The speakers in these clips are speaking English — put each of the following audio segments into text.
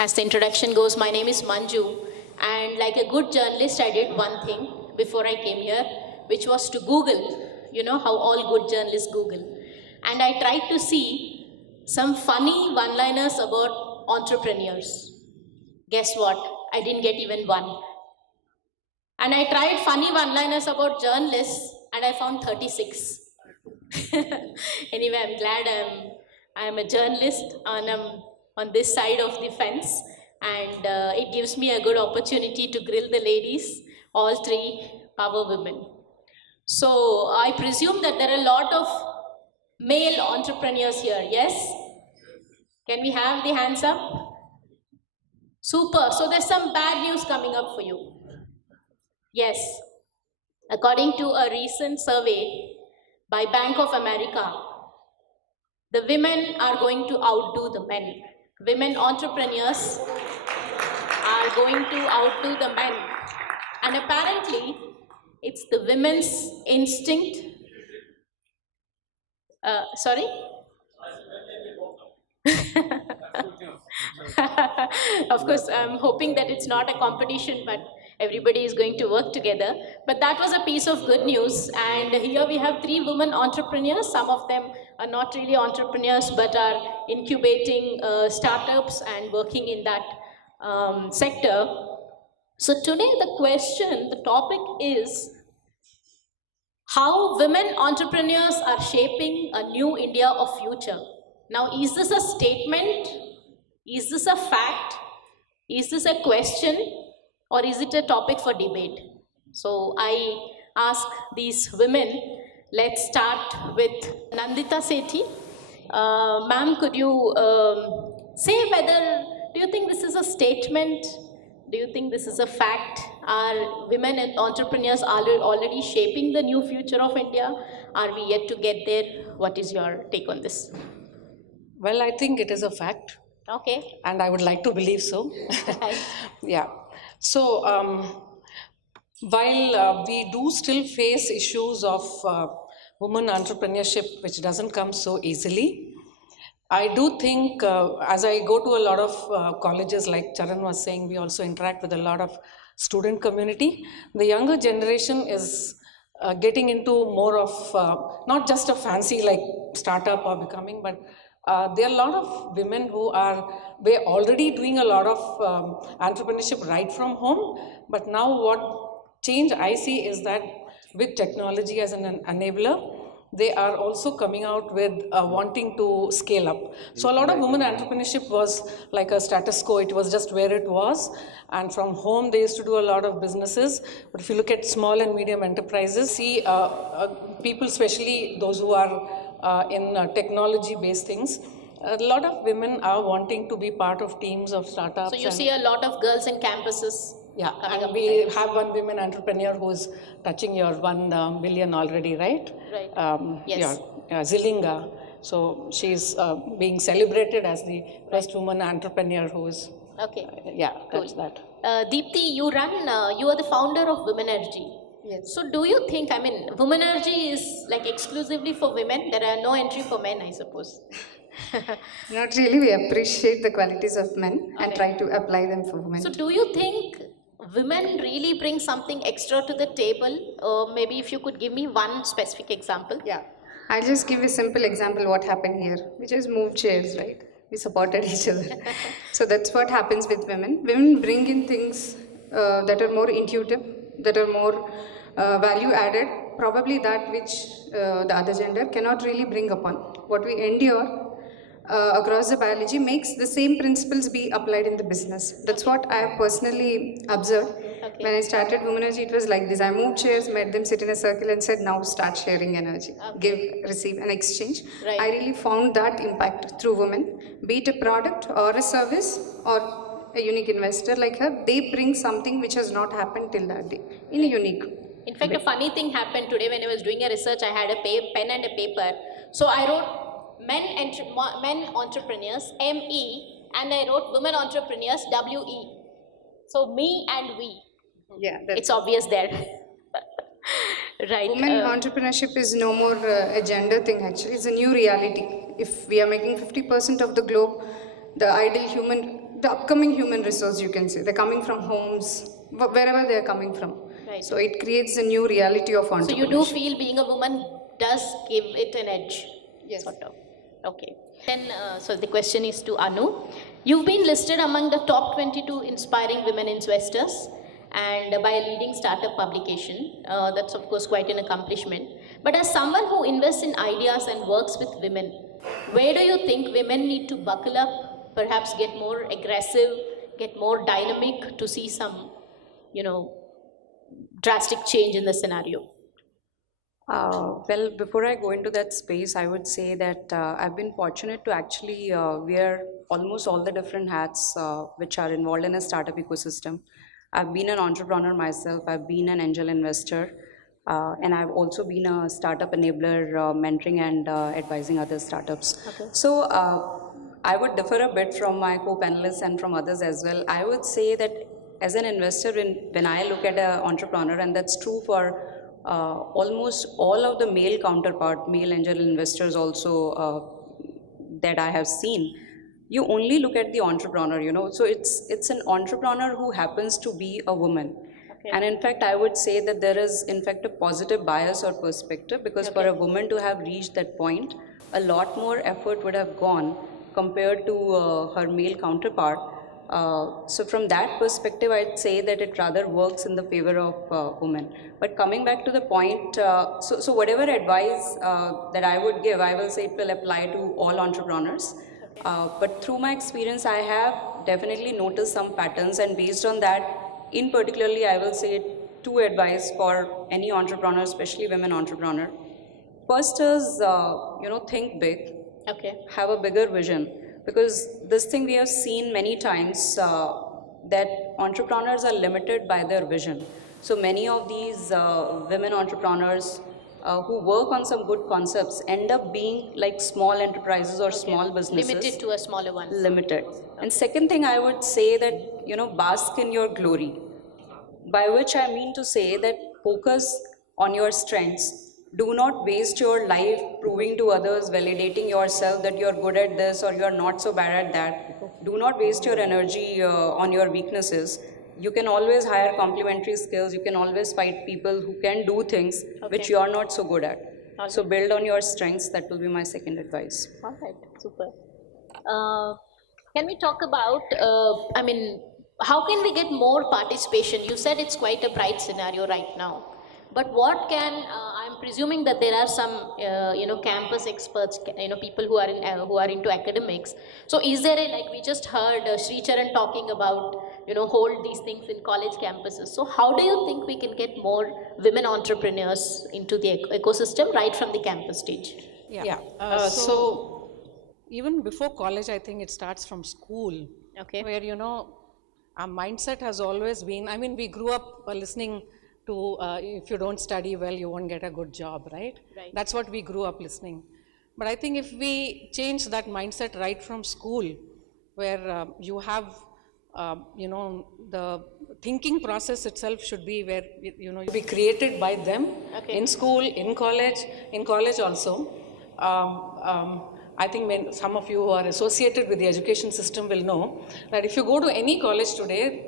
As the introduction goes, my name is Manju, and like a good journalist, I did one thing before I came here, which was to Google. You know how all good journalists Google. And I tried to see some funny one-liners about entrepreneurs. Guess what? I didn't get even one. And I tried funny one-liners about journalists, and I found 36. Anyway, I'm glad I'm a journalist on this side of the fence, and it gives me a good opportunity to grill the ladies, all three power women. So I presume that there are a lot of male entrepreneurs here, yes? Can we have the hands up? Super. So there's some bad news coming up for you. Yes. According to a recent survey by Bank of America, the women are going to outdo the men. Women entrepreneurs are going to outdo the men. And apparently, it's the women's instinct. Sorry? Of course, I'm hoping that it's not a competition, but everybody is going to work together. But that was a piece of good news. And here we have 3 women entrepreneurs. Some of them are not really entrepreneurs, but are incubating startups and working in that sector. So today the topic is how women entrepreneurs are shaping a new India of future. Now, is this a statement? Is this a fact? Is this a question? Or is it a topic for debate? So I ask these women, let's start with Nandita Sethi. Ma'am, could you say whether, do you think this is a statement? Do you think this is a fact? Are women and entrepreneurs already shaping the new future of India? Are we yet to get there? What is your take on this? Well, I think it is a fact. Okay. And I would like to believe so. Yeah. So, while we do still face issues of women entrepreneurship, which doesn't come so easily, I do think as I go to a lot of colleges, like Charan was saying, we also interact with a lot of student community. The younger generation is getting into more of not just a fancy like startup or becoming, but there are a lot of women who are already doing a lot of entrepreneurship right from home. But now what change I see is that with technology as an enabler, they are also coming out with wanting to scale up. So a lot of women entrepreneurship was like a status quo. It was just where it was. And from home, they used to do a lot of businesses. But if you look at small and medium enterprises, see people, especially those who are in technology-based things, a lot of women are wanting to be part of teams of startups. So you see a lot of girls in campuses. Yeah, and we have one women entrepreneur who's touching your 1 billion already, right? Right. Yes. Zilinga. So she's being celebrated as the first woman entrepreneur who is. Okay. Yeah, cool. That's that. Deepthy, you are the founder of Womenergy. Yes. So do you think, Womenergy is like exclusively for women? There are no entry for men, I suppose. Not really. We appreciate the qualities of men and try to apply them for women. So do you think women really bring something extra to the table? Or maybe if you could give me one specific example. Yeah. I'll just give a simple example what happened here. We just moved chairs, right? We supported each other. So that's what happens with women. Women bring in things that are more intuitive, that are more value added, probably that which the other gender cannot really bring upon. What we endure across the biology makes the same principles be applied in the business. That's what I have personally observed. Okay. When I started Womenergy, it was like this. I moved chairs, made them sit in a circle and said, now start sharing energy. Okay. Give, receive and exchange. Right. I really found that impact through women. Be it a product or a service or a unique investor like her, they bring something which has not happened till that day in a unique way. In fact, a funny thing happened today when I was doing a research. I had a pen and a paper. So I wrote men entrepreneurs, ME, and I wrote women entrepreneurs, WE. So me and we. Yeah, it's obvious there. Right. Women entrepreneurship is no more a gender thing actually. It's a new reality. If we are making 50% of the globe, the ideal human the upcoming human resource, you can say. They're coming from homes, wherever they're coming from. Right. So it creates a new reality of entrepreneurship. So you do feel being a woman does give it an edge? Yes. Sort of. Okay. Then, so the question is to Anu. You've been listed among the top 22 inspiring women investors and by a leading startup publication. That's of course quite an accomplishment. But as someone who invests in ideas and works with women, where do you think women need to buckle up, perhaps get more aggressive, get more dynamic to see some, drastic change in the scenario? Well, before I go into that space, I would say that I've been fortunate to actually wear almost all the different hats which are involved in a startup ecosystem. I've been an entrepreneur myself, I've been an angel investor, and I've also been a startup enabler, mentoring and advising other startups. Okay. So I would differ a bit from my co-panelists and from others as well. I would say that as an investor, when I look at an entrepreneur, and that's true for almost all of the male counterpart, male angel investors also that I have seen, you only look at the entrepreneur, so it's an entrepreneur who happens to be a woman. Okay. And in fact, I would say that there is in fact a positive bias or perspective, because for a woman to have reached that point, a lot more effort would have gone compared to her male counterpart. So from that perspective, I'd say that it rather works in the favor of women. But coming back to the point, so whatever advice that I would give, I will say it will apply to all entrepreneurs. But through my experience, I have definitely noticed some patterns, and based on that, in particularly, I will say two advice for any entrepreneur, especially women entrepreneur. First is, think big. Okay. Have a bigger vision. Because this thing we have seen many times that entrepreneurs are limited by their vision. So many of these women entrepreneurs who work on some good concepts end up being like small enterprises or small businesses. Limited to a smaller one. Limited. And second thing I would say that, bask in your glory. By which I mean to say that focus on your strengths. Do not waste your life proving to others, validating yourself that you're good at this or you're not so bad at that. Do not waste your energy on your weaknesses. You can always hire complementary skills. You can always find people who can do things which you are not so good at. So build on your strengths. That will be my second advice. All right, super. Can we talk about, how can we get more participation? You said it's quite a bright scenario right now. But what can, I'm presuming that there are some, campus experts, people who are into academics. So is there like we just heard Sri Charan talking about, hold these things in college campuses. So how do you think we can get more women entrepreneurs into the ecosystem right from the campus stage? Yeah. So even before college, I think it starts from school. Okay. Where, our mindset has always been, we grew up listening to if you don't study well, you won't get a good job, right? That's what we grew up listening. But I think if we change that mindset right from school, where you have, the thinking process itself should be where, be created by them in school, in college also. I think some of you who are associated with the education system will know that if you go to any college today,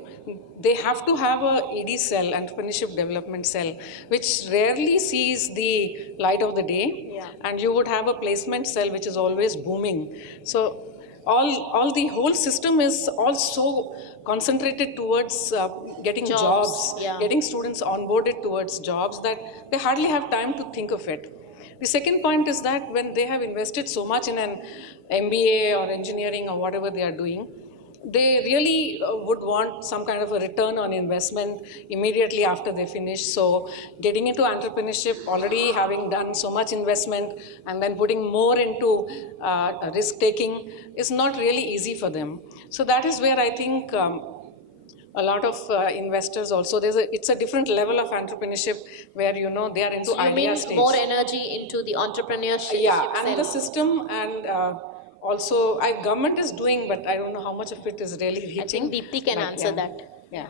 they have to have a ED cell, entrepreneurship development cell, which rarely sees the light of the day. Yeah. And you would have a placement cell which is always booming. So all the whole system is also concentrated towards getting jobs, getting students onboarded towards jobs, that they hardly have time to think of it. The second point is that when they have invested so much in an MBA or engineering or whatever they are doing, they really would want some kind of a return on investment immediately after they finish. So getting into entrepreneurship, already having done so much investment and then putting more into risk taking is not really easy for them. So that is where I think a lot of investors also, it's a different level of entrepreneurship where, they are into idea stage. More energy into the entrepreneurship. Yeah, and the system and also government is doing, but I don't know how much of it is really reaching. I think Deepthy can answer that. Yeah.